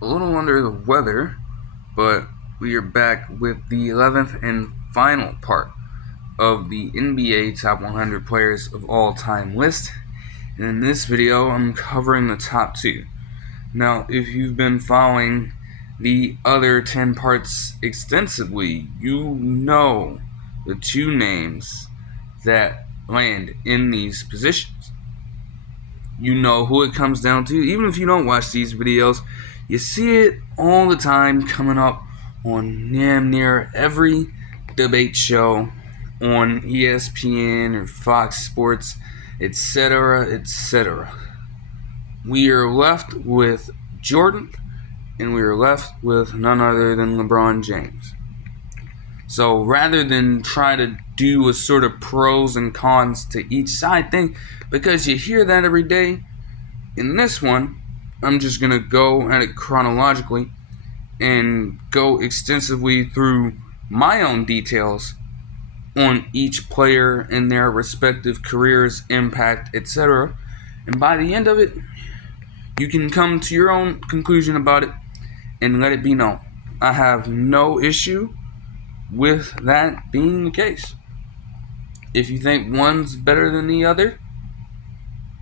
a little under the weather, but we are back with the 11th and final part of the NBA Top 100 Players of All Time list. And in this video, I'm covering the top two. Now, if you've been following the other 10 parts extensively, you know the two names that land in these positions. You know who it comes down to. Even if you don't watch these videos, you see it all the time coming up on damn near every debate show on ESPN or Fox Sports, etc., etc. We are left with Jordan, and we are left with none other than LeBron James. So rather than try to do a sort of pros and cons to each side thing, because you hear that every day, in this one, I'm just going to go at it chronologically and go extensively through my own details on each player and their respective careers, impact, etc. And by the end of it, you can come to your own conclusion about it and let it be known. I have no issue with that being the case. If you think one's better than the other,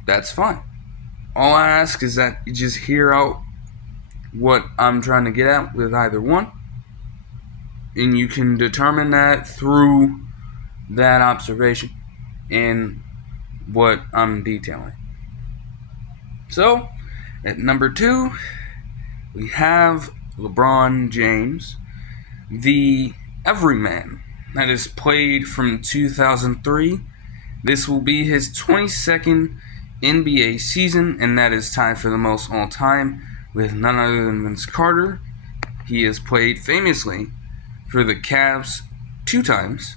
that's fine. All I ask is that you just hear out what I'm trying to get at with either one, and you can determine that through that observation and what I'm detailing. So, at number 2, we have LeBron James, the everyman that has played from 2003. This will be his 22nd NBA season, and that is tied for the most all time with none other than Vince Carter. He has played famously for the Cavs 2 times,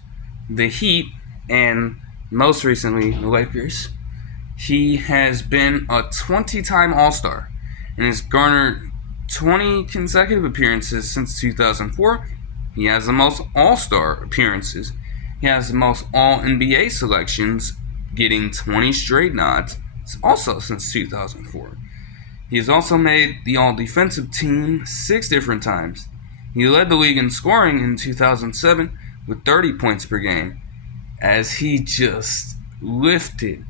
the Heat, and most recently the Lakers. He has been a 20-time All-Star and has garnered 20 consecutive appearances since 2004. He has the most All-Star appearances. He has the most All-NBA selections, getting 20 straight nods, also since 2004. He has also made the All-Defensive Team 6 different times. He led the league in scoring in 2007 with 30 points per game, as he just lifted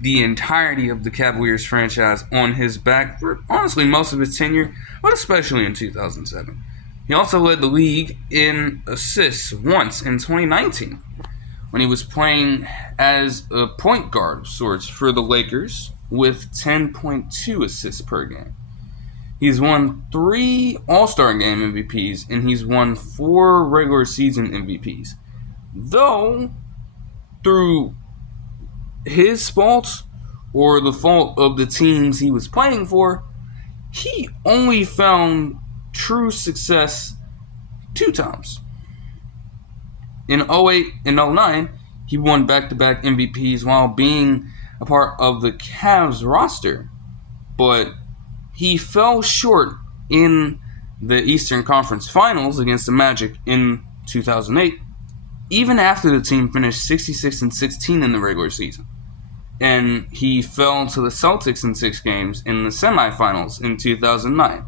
the entirety of the Cavaliers franchise on his back for honestly most of his tenure, but especially in 2007. He also led the league in assists once in 2019 when he was playing as a point guard of sorts for the Lakers with 10.2 assists per game. He's won 3 All-Star Game MVPs, and he's won 4 regular season MVPs. Though, through his fault or the fault of the teams he was playing for, he only found true success 2 times. In 08 and 09, he won back-to-back MVPs while being a part of the Cavs roster, but he fell short in the Eastern Conference Finals against the Magic in 2008, even after the team finished 66-16 in the regular season. And he fell to the Celtics in 6 games in the semifinals in 2009,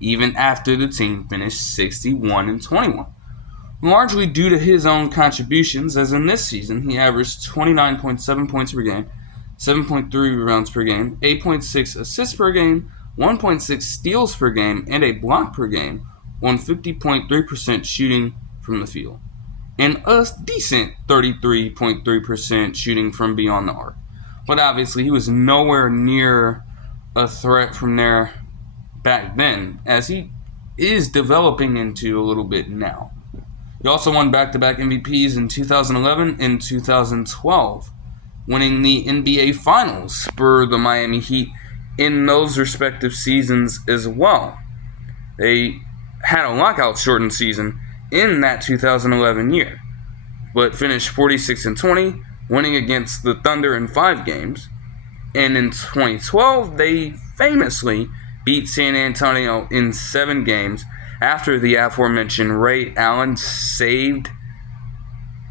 even after the team finished 61-21. Largely due to his own contributions, as in this season, he averaged 29.7 points per game, 7.3 rebounds per game, 8.6 assists per game, 1.6 steals per game, and a block per game on 50.3% shooting from the field, and a decent 33.3% shooting from beyond the arc. But obviously, he was nowhere near a threat from there back then, as he is developing into a little bit now. He also won back-to-back MVPs in 2011 and 2012, winning the NBA Finals for the Miami Heat in those respective seasons as well. They had a lockout-shortened season in that 2011 year, but finished 46-20, winning against the Thunder in 5 games. And in 2012, they famously beat San Antonio in 7 games after the aforementioned Ray Allen saved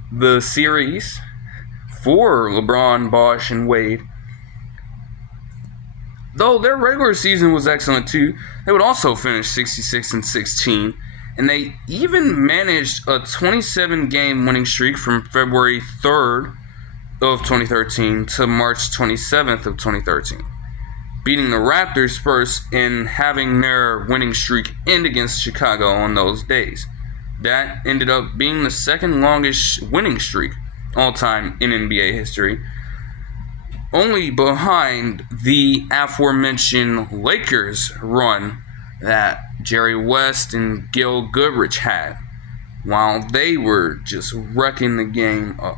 the series for LeBron, Bosh, and Wade. though their regular season was excellent too, they would also finish 66-16, and they even managed a 27-game winning streak from February 3rd of 2013 to March 27th of 2013, beating the Raptors first and having their winning streak end against Chicago on those days. That ended up being the second longest winning streak all time in NBA history, only behind the aforementioned Lakers run that Jerry West and Gil Goodrich had while they were just wrecking the game up.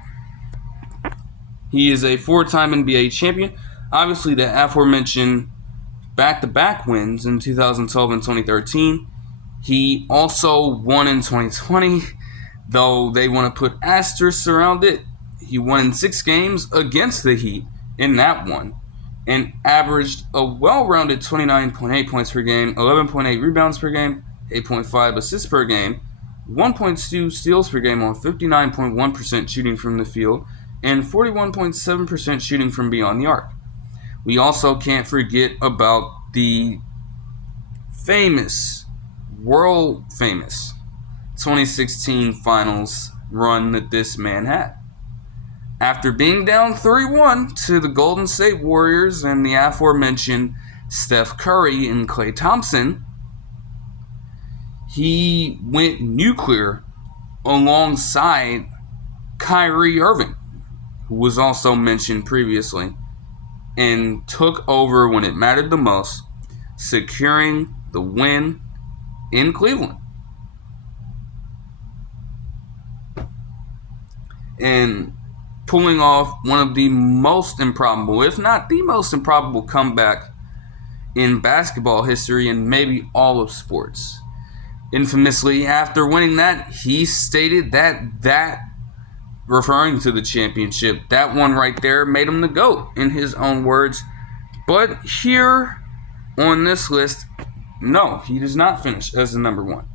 He is a four-time NBA champion. Obviously, the aforementioned back-to-back wins in 2012 and 2013. He also won in 2020, though they want to put asterisks around it. He won in 6 games against the Heat in that one, and averaged a well-rounded 29.8 points per game, 11.8 rebounds per game, 8.5 assists per game, 1.2 steals per game on 59.1% shooting from the field, and 41.7% shooting from beyond the arc. We also can't forget about the world-famous 2016 finals run that this man had. After being down 3-1 to the Golden State Warriors and the aforementioned Steph Curry and Klay Thompson, he went nuclear alongside Kyrie Irving, who was also mentioned previously, and took over when it mattered the most, securing the win in Cleveland. And pulling off one of the most improbable, if not the most improbable comeback in basketball history and maybe all of sports. Infamously, after winning that, he stated that referring to the championship, that one right there made him the GOAT, in his own words. But here on this list, no, he does not finish as the number one.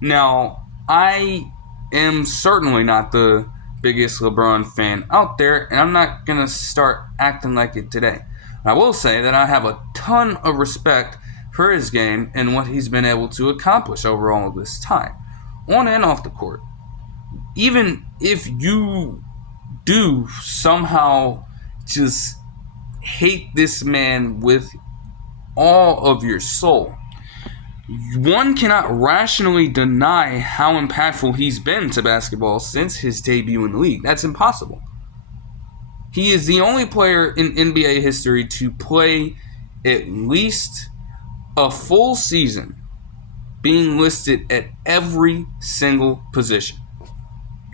Now, I am certainly not the biggest LeBron fan out there, and I'm not going to start acting like it today. I will say that I have a ton of respect for his game and what he's been able to accomplish over all of this time, on and off the court. Even if you do somehow just hate this man with all of your soul, one cannot rationally deny how impactful he's been to basketball since his debut in the league. That's impossible. He is the only player in NBA history to play at least a full season being listed at every single position.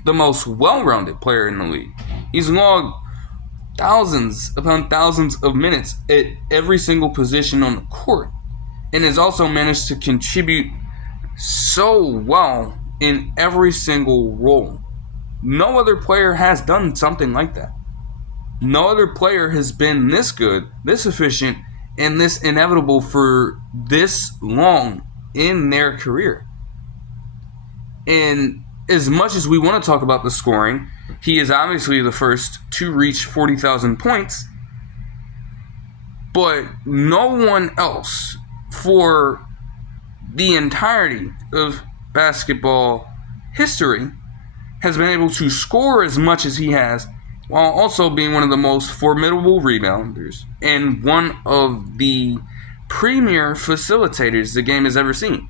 The most well-rounded player in the league. He's logged thousands upon thousands of minutes at every single position on the court, and has also managed to contribute so well in every single role. No other player has done something like that. No other player has been this good, this efficient, and this inevitable for this long in their career. And as much as we want to talk about the scoring, he is obviously the first to reach 40,000 points, but no one else for the entirety of basketball history has been able to score as much as he has, while also being one of the most formidable rebounders and one of the premier facilitators the game has ever seen.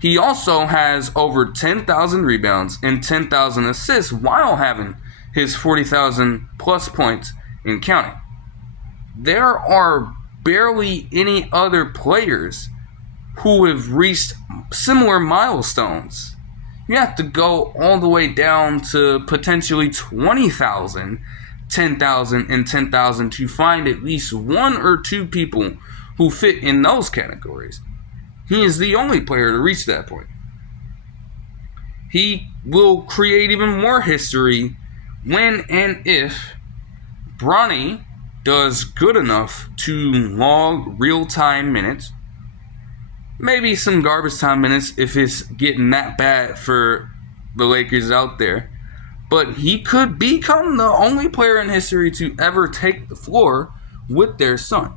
He also has over 10,000 rebounds and 10,000 assists while having his 40,000 plus points and counting. There are barely any other players who have reached similar milestones. You have to go all the way down to potentially 20,000, 10,000, and 10,000 to find at least one or two people who fit in those categories. He is the only player to reach that point. He will create even more history when and if Bronny does good enough to log real-time minutes, maybe some garbage time minutes if it's getting that bad for the Lakers out there, but he could become the only player in history to ever take the floor with their son.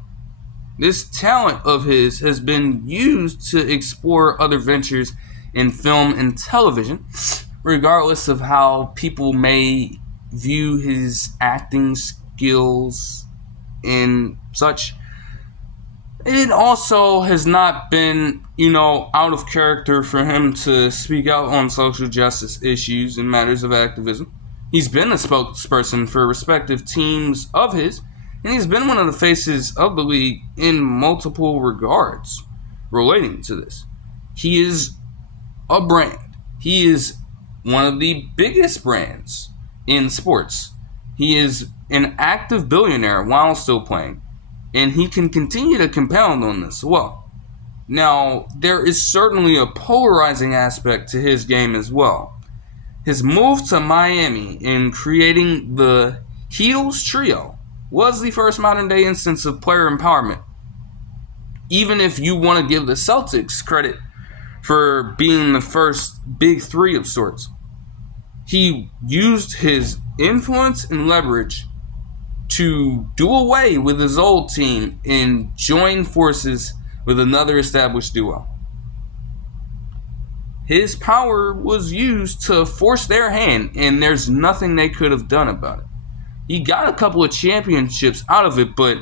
This talent of his has been used to explore other ventures in film and television, regardless of how people may view his acting skills and such. It also has not been, out of character for him to speak out on social justice issues and matters of activism. He's been a spokesperson for respective teams of his, and he's been one of the faces of the league in multiple regards relating to this. He is a brand. He is one of the biggest brands in sports. He is an active billionaire while still playing, and he can continue to compound on this well. Now, there is certainly a polarizing aspect to his game as well. His move to Miami in creating the Heatles trio was the first modern day instance of player empowerment. Even if you want to give the Celtics credit for being the first big three of sorts, he used his influence and leverage to do away with his old team and join forces with another established duo. His power was used to force their hand, and there's nothing they could have done about it. He got a couple of championships out of it, but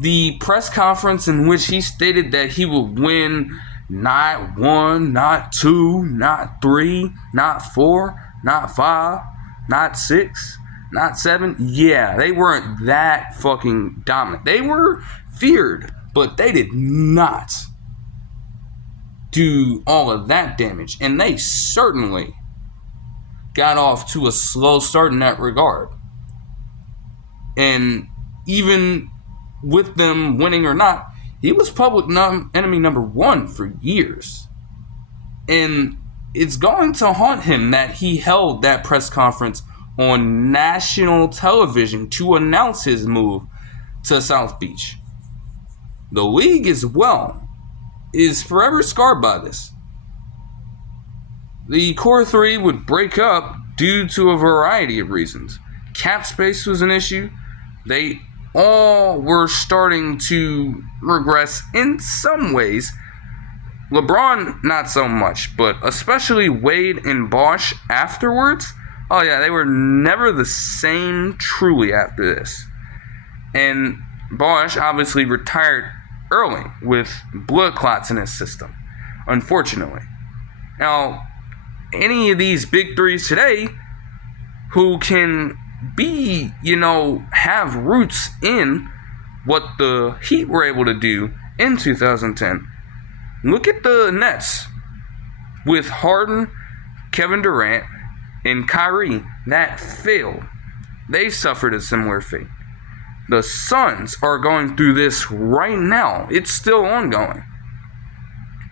the press conference in which he stated that he would win not one, not two, not three, not four, not five, not six, not seven. Yeah, they weren't that fucking dominant. They were feared, but they did not do all of that damage. And they certainly got off to a slow start in that regard. And even with them winning or not, he was public enemy number one for years. And it's going to haunt him that he held that press conference on national television to announce his move to South Beach. The league as well is forever scarred by this. The core three would break up due to a variety of reasons. Cap space was an issue. They all were starting to regress in some ways. LeBron, not so much, but especially Wade and Bosh afterwards. Oh yeah, they were never the same truly after this. And Bosh obviously retired early with blood clots in his system, unfortunately. Now, any of these big threes today who can be, have roots in what the Heat were able to do in 2010. Look at the Nets with Harden, Kevin Durant, and Kyrie that failed. They suffered a similar fate. The Suns are going through this right now. It's still ongoing.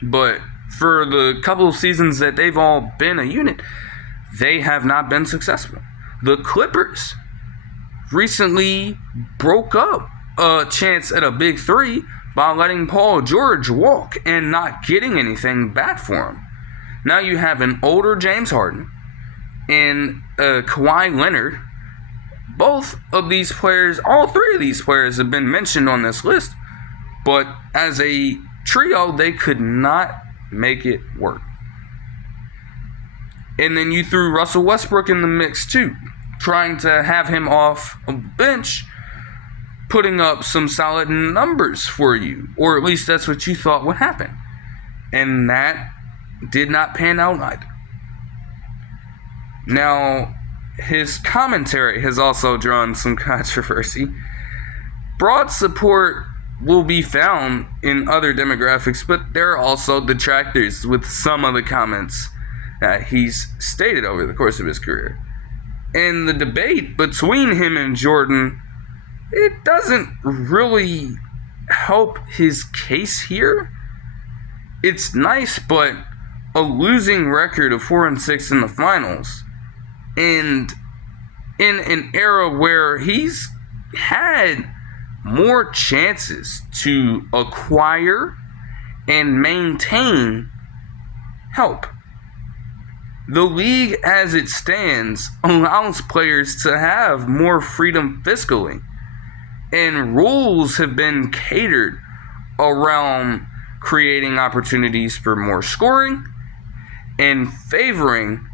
But for the couple of seasons that they've all been a unit, they have not been successful. The Clippers recently broke up a chance at a big three by letting Paul George walk and not getting anything back for him. Now you have an older James Harden and Kawhi Leonard. Both of these players, all three of these players have been mentioned on this list, but as a trio, they could not make it work. And then you threw Russell Westbrook in the mix too, trying to have him off a bench, putting up some solid numbers for you, or at least that's what you thought would happen. And that did not pan out either. Now, his commentary has also drawn some controversy. Broad support will be found in other demographics, but there are also detractors with some of the comments that he's stated over the course of his career. And the debate between him and Jordan, it doesn't really help his case here. It's nice, but a losing record of 4-6 in the finals, and in an era where he's had more chances to acquire and maintain help. The league as it stands allows players to have more freedom fiscally, and rules have been catered around creating opportunities for more scoring and favoring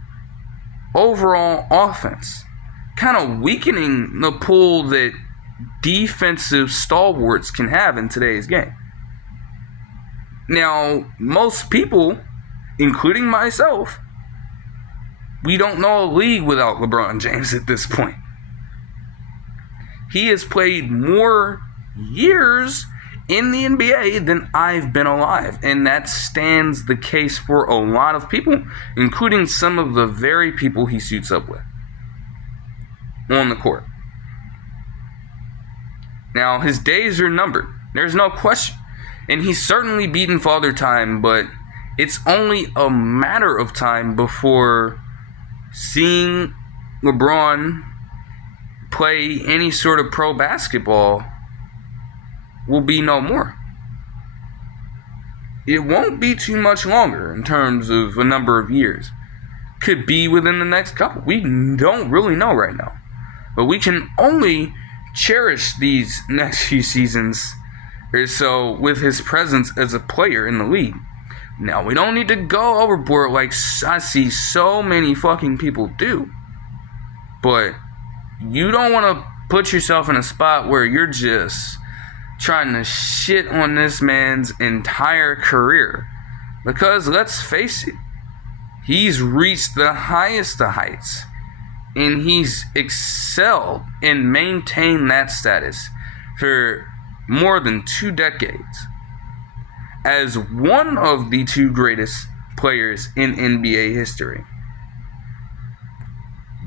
overall offense, kind of weakening the pull that defensive stalwarts can have in today's game. Now, most people, including myself, we don't know a league without LeBron James at this point. He has played more years in the NBA than I've been alive, and that stands the case for a lot of people, including some of the very people he suits up with on the court. Now, his days are numbered. There's no question. And he's certainly beaten Father Time, but it's only a matter of time before seeing LeBron play any sort of pro basketball will be no more. It won't be too much longer in terms of a number of years. Could be within the next couple. We don't really know right now. But we can only cherish these next few seasons or so with his presence as a player in the league. Now, we don't need to go overboard like I see so many fucking people do. But you don't want to put yourself in a spot where you're just trying to shit on this man's entire career. Because let's face it, he's reached the highest of heights. And he's excelled and maintained that status for more than 2 decades as one of the 2 greatest players in NBA history.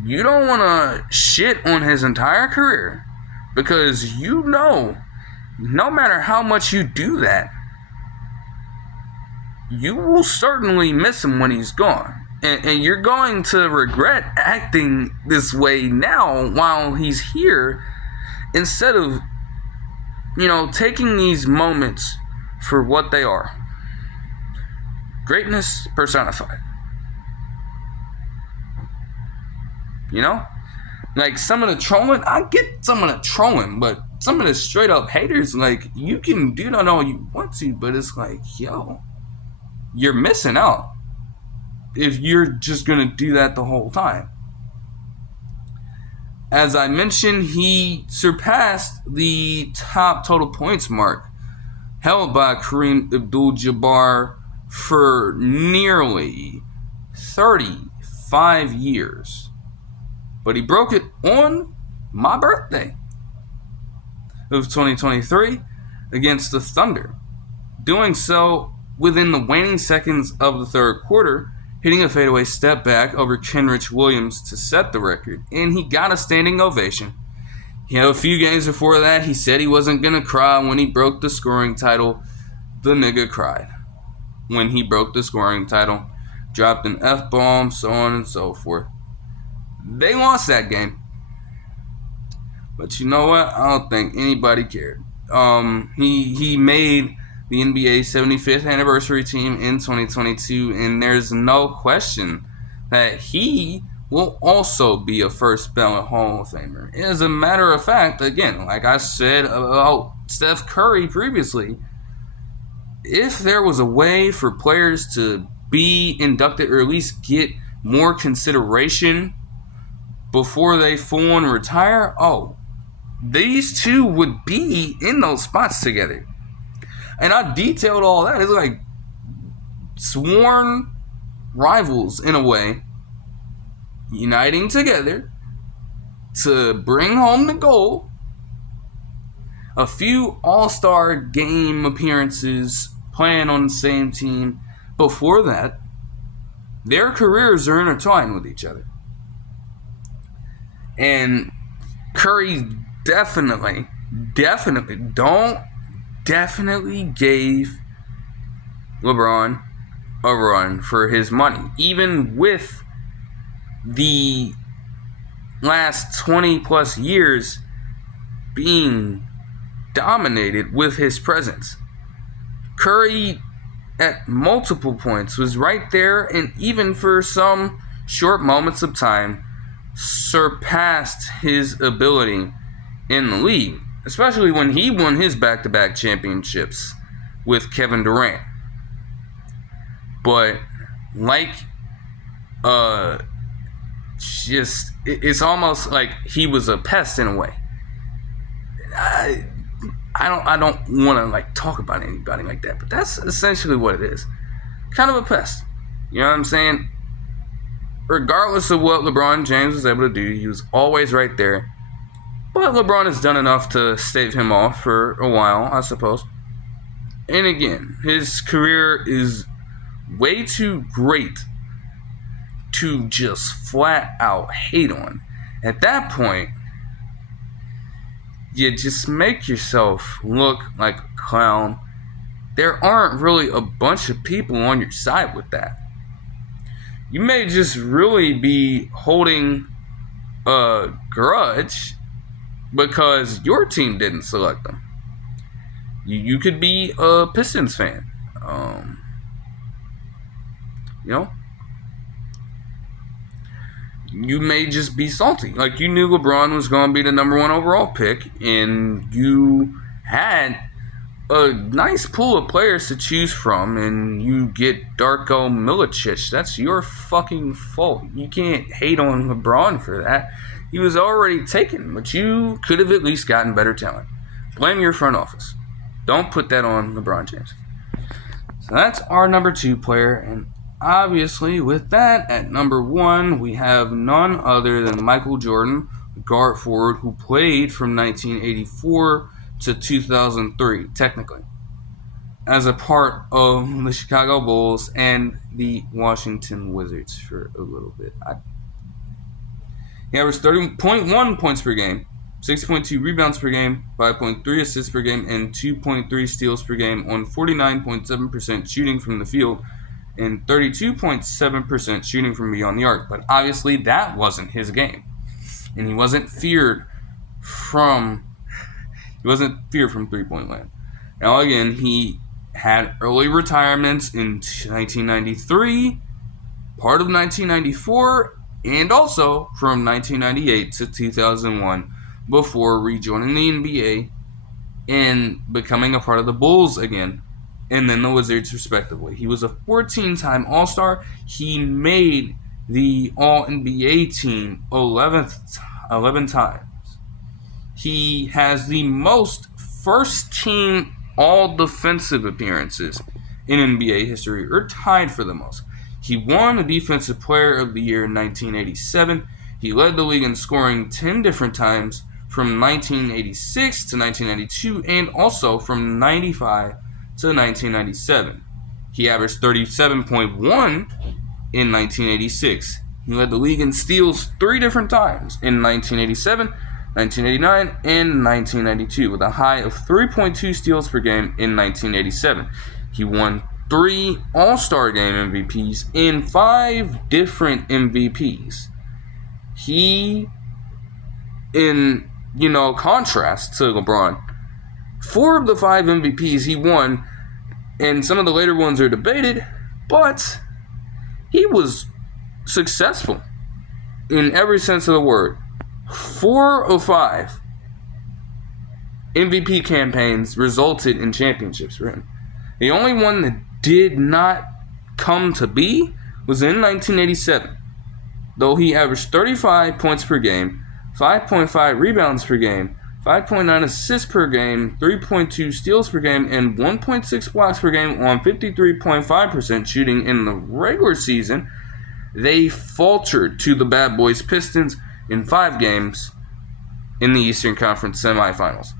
You don't want to shit on his entire career because you know, no matter how much you do that, you will certainly miss him when he's gone. And you're going to regret acting this way now while he's here instead of, taking these moments for what they are. Greatness personified. Like some of the trolling, I get some of the trolling, but some of the straight up haters, like, you can do that all you want to, but it's like, yo, you're missing out if you're just going to do that the whole time. As I mentioned, he surpassed the top total points mark held by Kareem Abdul-Jabbar for nearly 35 years. But he broke it on my birthday of 2023 against the Thunder, doing so within the waning seconds of the third quarter, hitting a fadeaway step back over Kenrich Williams to set the record, and he got a standing ovation. A few games before that, he said he wasn't going to cry when he broke the scoring title. The nigga cried when he broke the scoring title, dropped an F-bomb, so on and so forth. They lost that game. But you know what? I don't think anybody cared. He made the NBA 75th anniversary team in 2022, and there's no question that he will also be a first ballot Hall of Famer. As a matter of fact, again, like I said about Steph Curry previously, if there was a way for players to be inducted or at least get more consideration before they full on retire, these two would be in those spots together. And I detailed all that. It's like sworn rivals in a way, uniting together to bring home the gold. A few all-star game appearances playing on the same team. Before that, their careers are intertwined with each other. And Curry definitely gave LeBron a run for his money. Even with the last 20 plus years being dominated with his presence, Curry at multiple points was right there, and even for some short moments of time surpassed his ability in the league, especially when he won his back-to-back championships with Kevin Durant. But like it's almost like he was a pest in a way. I don't want to like talk about anybody like that, but that's essentially what it is. Kind of a pest. You know what I'm saying? Regardless of what LeBron James was able to do, he was always right there. But LeBron has done enough to stave him off for a while, I suppose. And again, his career is way too great to just flat out hate on. At that point, you just make yourself look like a clown. There aren't really a bunch of people on your side with that. You may just really be holding a grudge because your team didn't select them. You could be a Pistons fan. You know? You may just be salty. Like, you knew LeBron was going to be the number 1 overall pick, and you had a nice pool of players to choose from, and you get Darko Milicic. That's your fucking fault. You can't hate on LeBron for that. He was already taken, but you could have at least gotten better talent. Blame your front office. Don't put that on LeBron James. So that's our number 2 player, and obviously with that, at number 1, we have none other than Michael Jordan, guard forward, who played from 1984 to 2003, technically, as a part of the Chicago Bulls and the Washington Wizards for a little bit. He averaged 30.1 points per game, 6.2 rebounds per game, 5.3 assists per game, and 2.3 steals per game on 49.7% shooting from the field and 32.7% shooting from beyond the arc. But obviously that wasn't his game. And he wasn't feared from three-point land. Now again, he had early retirements in 1993, part of 1994, and also from 1998 to 2001 before rejoining the NBA and becoming a part of the Bulls again, and then the Wizards respectively. He was a 14-time All-Star. He made the All-NBA team 11 times. He has the most first-team all-defensive appearances in NBA history, or tied for the most. He won the Defensive Player of the Year in 1987. He led the league in scoring 10 different times from 1986 to 1992, and also from 95 to 1997. He averaged 37.1 in 1986. He led the league in steals 3 different times in 1987, 1989, and 1992, with a high of 3.2 steals per game in 1987. He won 3 All-Star Game MVPs and 5 different MVPs. He, in contrast to LeBron, 4 of the 5 MVPs he won, and some of the later ones are debated, but he was successful in every sense of the word. 4 of 5 MVP campaigns resulted in championships for him. The only one that did not come to be was in 1987, though he averaged 35 points per game, 5.5 rebounds per game, 5.9 assists per game, 3.2 steals per game, and 1.6 blocks per game on 53.5% shooting in the regular season. They faltered to the Bad Boys Pistons in 5 games in the Eastern Conference semifinals.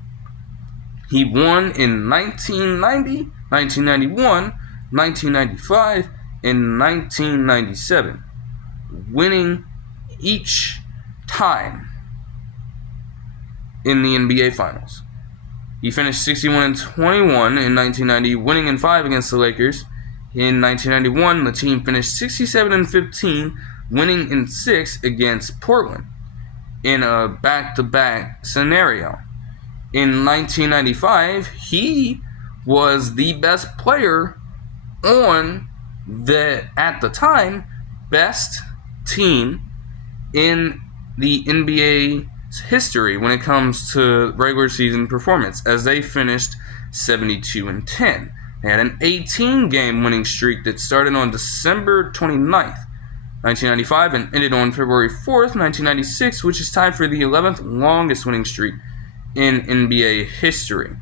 He won in 1990, 1991, 1995, and 1997, winning each time in the NBA Finals. He finished 61-21 in 1990, winning in 5 against the Lakers. In 1991, the team finished 67-15, winning in 6 against Portland in a back-to-back scenario. In 1995, he was the best player on the, at the time, best team in the NBA's history when it comes to regular season performance, as they finished 72-10. They had an 18-game winning streak that started on December 29th, 1995 and ended on February 4th, 1996, which is tied for the 11th longest winning streak in NBA history.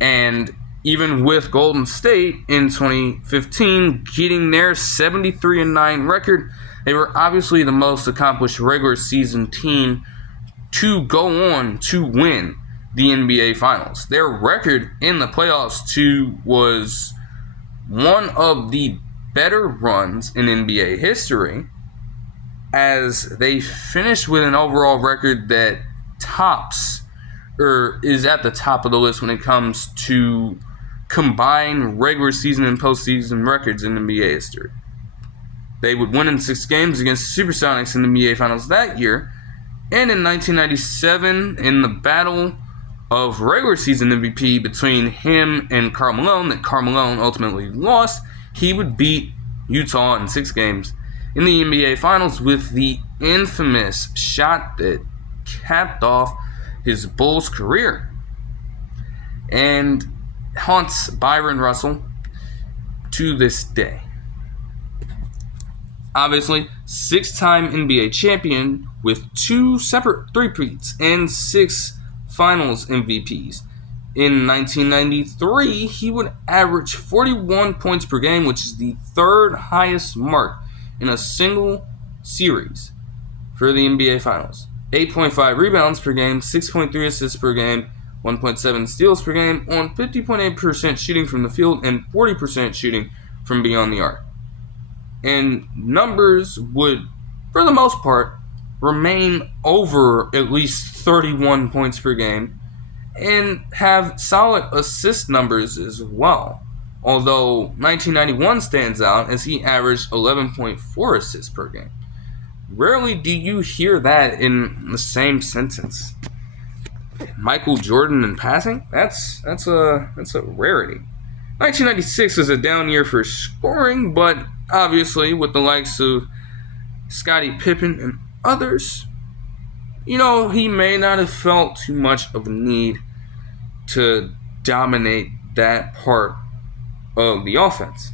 And even with Golden State in 2015 getting their 73-9 record, they were obviously the most accomplished regular season team to go on to win the NBA Finals. Their record in the playoffs, too, was one of the better runs in NBA history, as they finished with an overall record that tops or is at the top of the list when it comes to combined regular season and postseason records in NBA history. They would win in 6 games against the Supersonics in the NBA Finals that year, and in 1997, in the battle of regular season MVP between him and Karl Malone, that Karl Malone ultimately lost, he would beat Utah in 6 games in the NBA Finals with the infamous shot that capped off his Bulls career and haunts Byron Russell to this day. Obviously, 6-time NBA champion with 2 separate three-peats and 6 Finals MVPs. In 1993, he would average 41 points per game, which is the 3rd highest mark in a single series for the NBA Finals. 8.5 rebounds per game, 6.3 assists per game, 1.7 steals per game, on 50.8% shooting from the field and 40% shooting from beyond the arc. And numbers would, for the most part, remain over at least 31 points per game and have solid assist numbers as well. Although 1991 stands out as he averaged 11.4 assists per game. Rarely do you hear that in the same sentence. Michael Jordan in passing? That's a rarity. 1996 is a down year for scoring, but obviously with the likes of Scottie Pippen and others, he may not have felt too much of a need to dominate that part of the offense.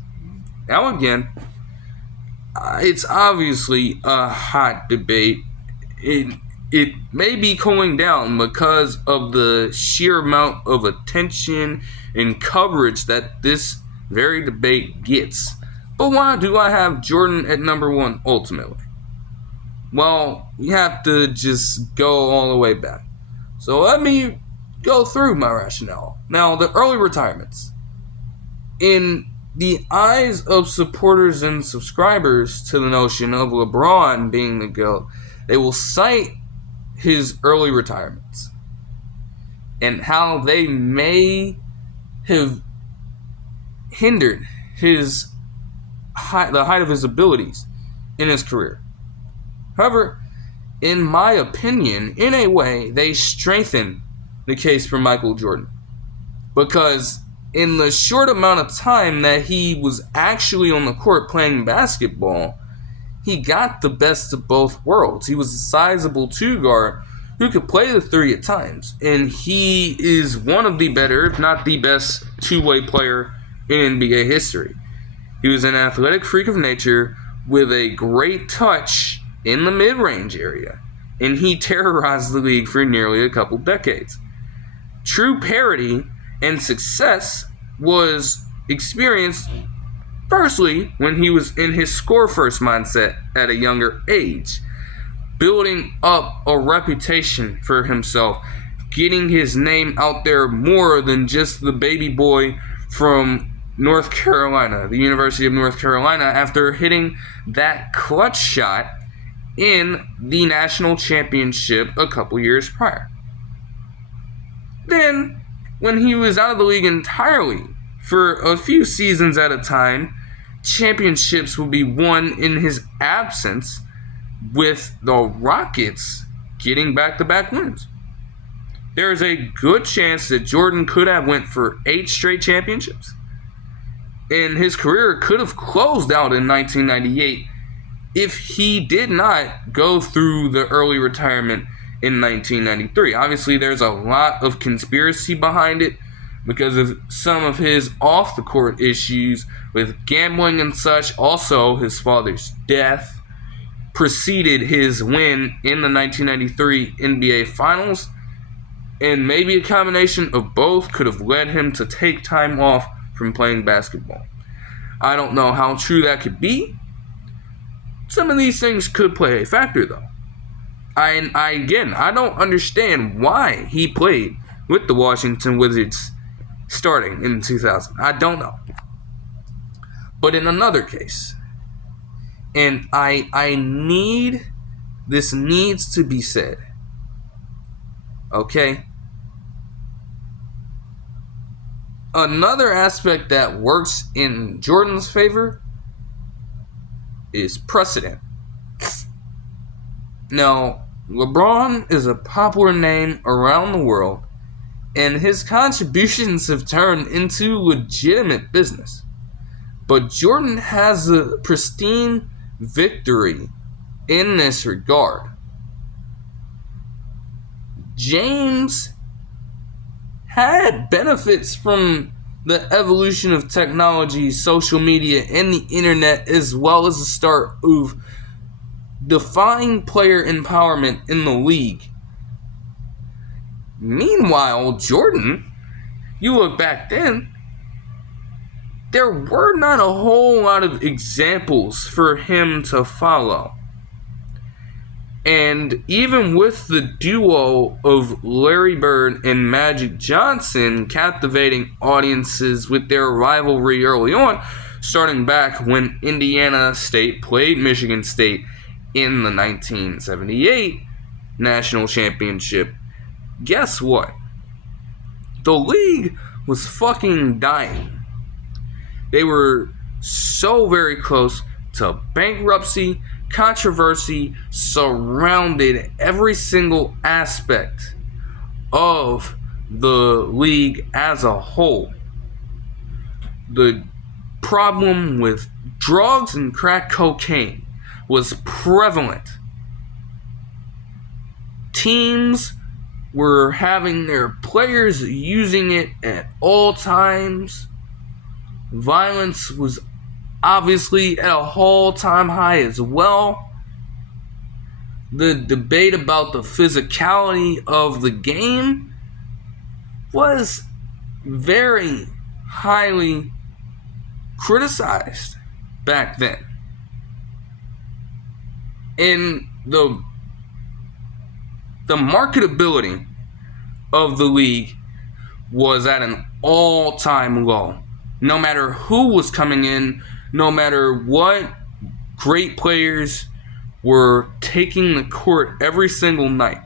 Now again, it's obviously a hot debate. It may be cooling down because of the sheer amount of attention and coverage that this very debate gets. But why do I have Jordan at number 1 ultimately? Well, we have to just go all the way back. So let me go through my rationale. Now, the early retirements. In the eyes of supporters and subscribers to the notion of LeBron being the GOAT, they will cite his early retirements and how they may have hindered the height of his abilities in his career. However, in my opinion, in a way, they strengthen the case for Michael Jordan. Because in the short amount of time that he was actually on the court playing basketball, he got the best of both worlds. He was a sizable 2 guard who could play the 3 at times. And he is one of the better, if not the best, 2-way player in NBA history. He was an athletic freak of nature with a great touch in the mid-range area, and he terrorized the league for nearly a couple decades. True parity and success was experienced firstly when he was in his score-first mindset at a younger age, building up a reputation for himself, getting his name out there more than just the baby boy from North Carolina, the University of North Carolina, after hitting that clutch shot in the national championship a couple years prior. Then, when he was out of the league entirely for a few seasons at a time, championships would be won in his absence, with the Rockets getting back-to-back wins. There is a good chance that Jordan could have went for 8 straight championships, and his career could have closed out in 1998 if he did not go through the early retirement in 1993. Obviously, there's a lot of conspiracy behind it, because of some of his off the court issues with gambling and such. Also, his father's death preceded his win in the 1993 NBA Finals, and maybe a combination of both could have led him to take time off from playing basketball. I don't know how true that could be. Some of these things could play a factor, though. I don't understand why he played with the Washington Wizards starting in 2000. I don't know. But in another case, and this needs to be said, okay? Another aspect that works in Jordan's favor is precedent. Now, LeBron is a popular name around the world, and his contributions have turned into legitimate business. But Jordan has a pristine victory in this regard. James had benefits from the evolution of technology, social media, and the internet, as well as the start of defined player empowerment in the league. Meanwhile, Jordan, you look back then, there were not a whole lot of examples for him to follow. And even with the duo of Larry Bird and Magic Johnson captivating audiences with their rivalry early on, starting back when Indiana State played Michigan State in the 1978 National Championship, guess what? The league was fucking dying. They were so very close to bankruptcy. Controversy surrounded every single aspect of the league as a whole. The problem with drugs and crack cocaine was prevalent. Teams were having their players using it at all times. Violence was obviously at a all-time high as well. The debate about the physicality of the game was very highly criticized back then. And the marketability of the league was at an all-time low. No matter who was coming in, no matter what great players were taking the court every single night,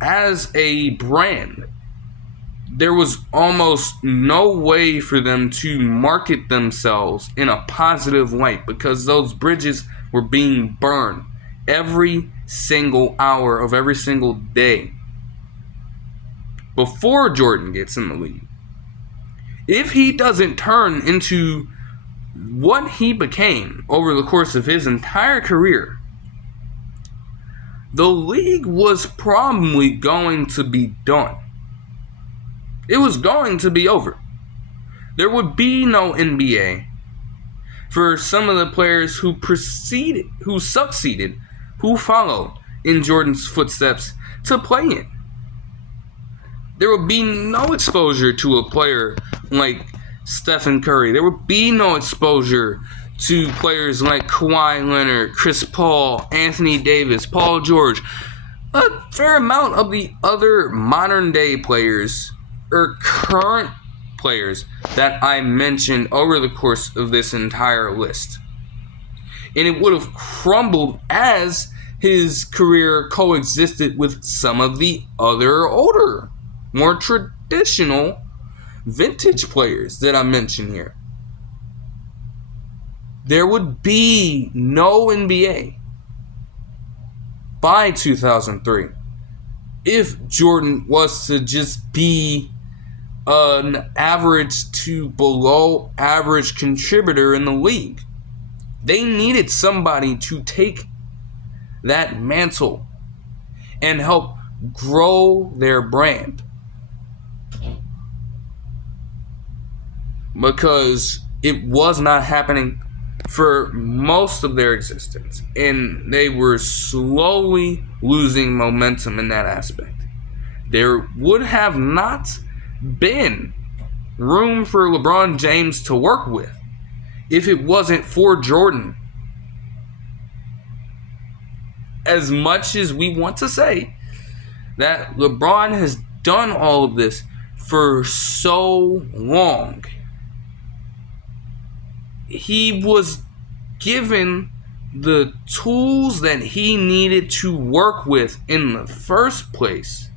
as a brand, there was almost no way for them to market themselves in a positive light because those bridges were being burned every single hour of every single day before Jordan gets in the league. If he doesn't turn into what he became over the course of his entire career, the league was probably going to be done. It was going to be over. There would be no NBA for some of the players who succeeded, who followed in Jordan's footsteps to play in. There would be no exposure to a player like Stephen Curry. There would be no exposure to players like Kawhi Leonard, Chris Paul, Anthony Davis, Paul George. A fair amount of the other modern day players or current players that I mentioned over the course of this entire list. And it would have crumbled as his career coexisted with some of the other older, more traditional vintage players that I mentioned here. There would be no NBA by 2003 if Jordan was to just be an average to below average contributor in the league. They needed somebody to take that mantle and help grow their brand. because it was not happening for most of their existence, and they were slowly losing momentum in that aspect. There would have not been room for LeBron James to work with if it wasn't for Jordan. As much as we want to say that LeBron has done all of this for so long, he was given the tools that he needed to work with in the first place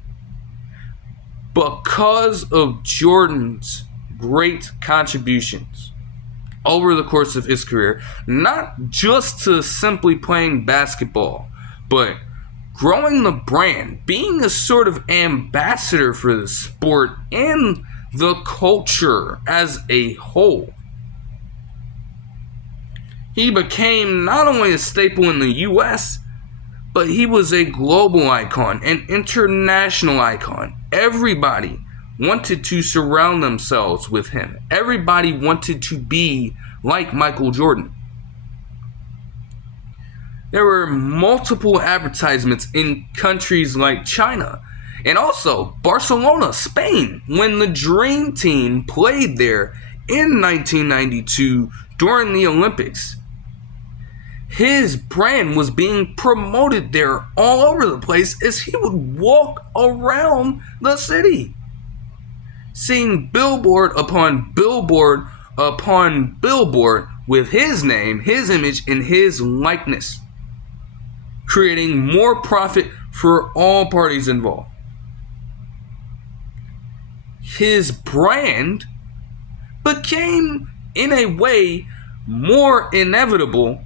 because of Jordan's great contributions over the course of his career, not just to simply playing basketball, but growing the brand, being a sort of ambassador for the sport and the culture as a whole. He became not only a staple in the US, but he was a global icon, an international icon. Everybody wanted to surround themselves with him. Everybody wanted to be like Michael Jordan. There were multiple advertisements in countries like China and also Barcelona, Spain, when the Dream Team played there in 1992 during the Olympics. His brand was being promoted there all over the place as he would walk around the city, seeing billboard upon billboard upon billboard with his name, his image, and his likeness, creating more profit for all parties involved. His brand became, in a way, more inevitable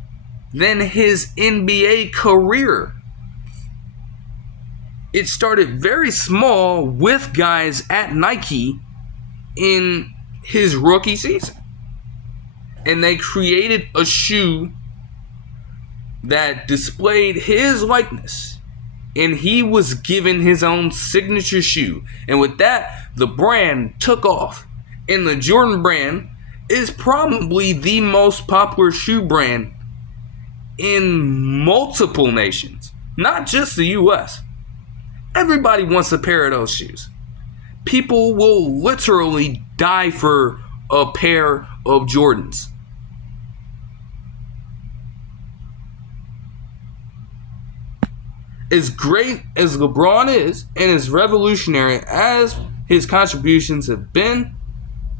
than his NBA career. It started very small with guys at Nike in his rookie season. And they created a shoe that displayed his likeness. And he was given his own signature shoe. And with that, the brand took off. And the Jordan brand is probably the most popular shoe brand in multiple nations, not just the US. Everybody wants a pair of those shoes. People will literally die for a pair of Jordans. As great as LeBron is and as revolutionary as his contributions have been,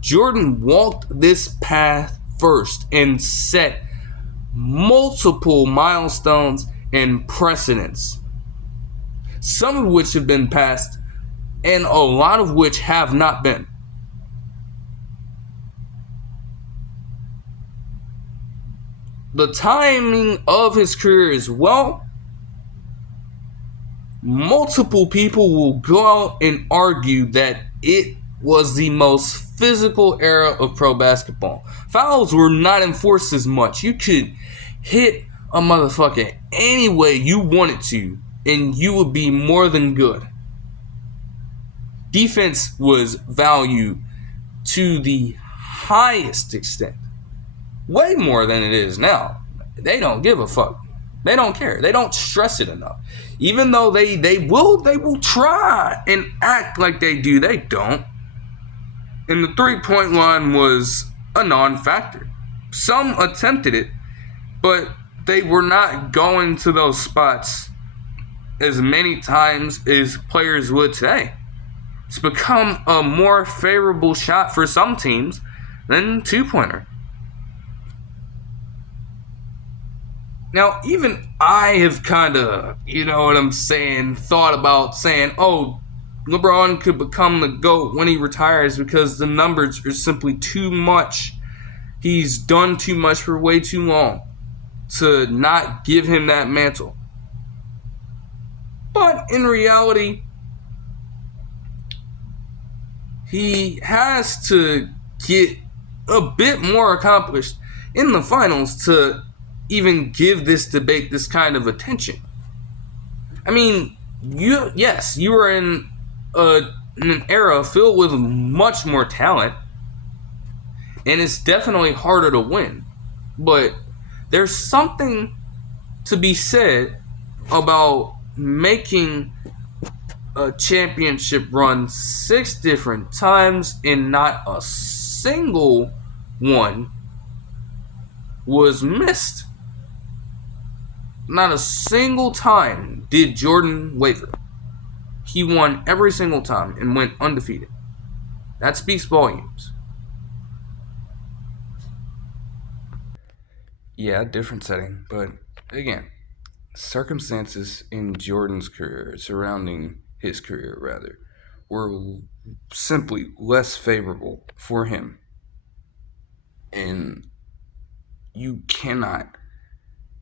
Jordan walked this path first and set multiple milestones and precedents, some of which have been passed and a lot of which have not been. The timing of his career as well, multiple people will go out and argue that it was the most physical era of pro basketball. Fouls were not enforced as much. You could hit a motherfucker any way you wanted to, and you would be more than good. Defense was valued to the highest extent. Way more than it is now. They don't give a fuck. They don't care. They don't stress it enough. Even though they will try and act like they do, they don't. And the three-point line was a non-factor. Some attempted it, but they were not going to those spots as many times as players would today. It's become a more favorable shot for some teams than two-pointer. Now, even I have kind of, you know what I'm saying, thought about saying, oh, LeBron could become the GOAT when he retires because the numbers are simply too much. He's done too much for way too long to not give him that mantle. But in reality, he has to get a bit more accomplished in the finals to even give this debate this kind of attention. I mean, you were in an era filled with much more talent, And it's definitely harder to win. But there's something to be said about making a championship run 6 different times and not a single one was missed. Not a single time did Jordan waver. He won every single time and went undefeated. That speaks volumes. Yeah, different setting, but again, circumstances in Jordan's career, surrounding his career rather, were simply less favorable for him. And you cannot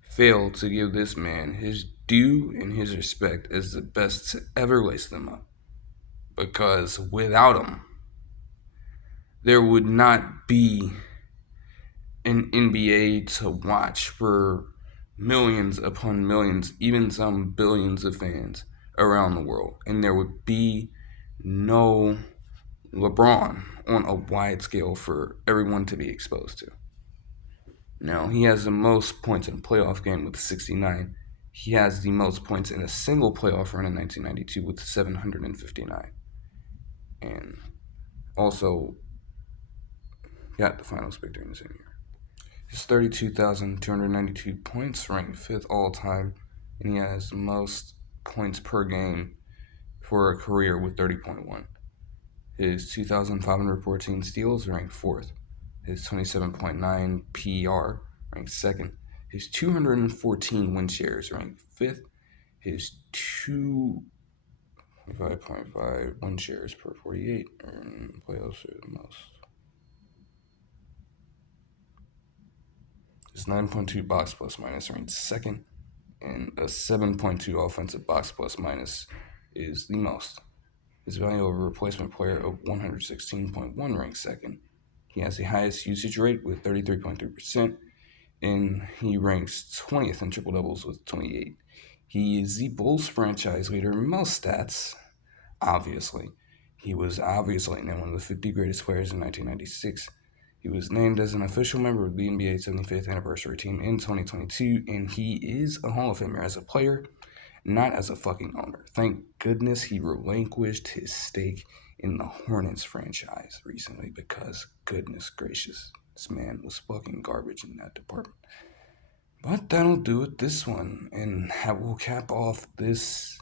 fail to give this man his due and his respect as the best to ever lace them up. Because without him, there would not be an NBA to watch for millions upon millions, even some billions of fans around the world. And there would be no LeBron on a wide scale for everyone to be exposed to. Now, he has the most points in a playoff game with 69. He has the most points in a single playoff run in 1992 with 759. And also got the finals victory in the same year. His 32,292 points, ranked 5th all time, and he has the most points per game for a career with 30.1. His 2,514 steals, ranked 4th. His 27.9 PER, ranked 2nd. His 214 win shares, ranked 5th. His 25.5 win shares per 48 in playoffs are the most. His 9.2 box plus minus ranked 2nd, and a 7.2 offensive box plus minus is the most. His value over replacement player of 116.1 ranked 2nd. He has the highest usage rate with 33.3%, and he ranks 20th in triple doubles with 28. He is the Bulls franchise leader in most stats, obviously. He was obviously named one of the 50 greatest players in 1996. He was named as an official member of the NBA 75th anniversary team in 2022, and he is a Hall of Famer as a player, not as a fucking owner. Thank goodness he relinquished his stake in the Hornets franchise recently, because goodness gracious, this man was fucking garbage in that department. But that'll do it this one, and we'll cap off this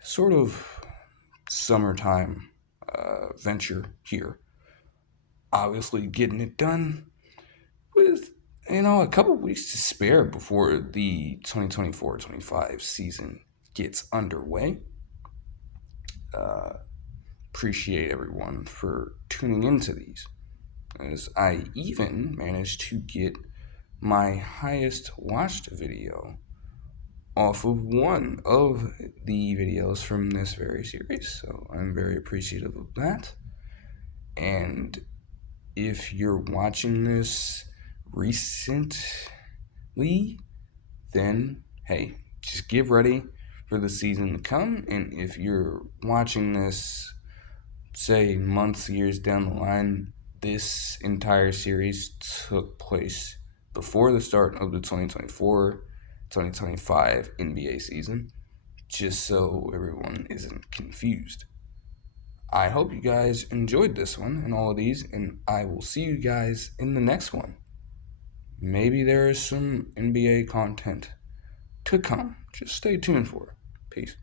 sort of summertime venture here. Obviously getting it done with, a couple weeks to spare before the 2024-25 season gets underway. Appreciate everyone for tuning into these, as I even managed to get my highest watched video off of one of the videos from this very series, so I'm very appreciative of that. And if you're watching this recently, then hey, just get ready for the season to come. And if you're watching this, say, months, years down the line, this entire series took place before the start of the 2024-2025 NBA season, just so everyone isn't confused. I hope you guys enjoyed this one and all of these, and I will see you guys in the next one. Maybe there is some NBA content to come. Just stay tuned for it. Peace.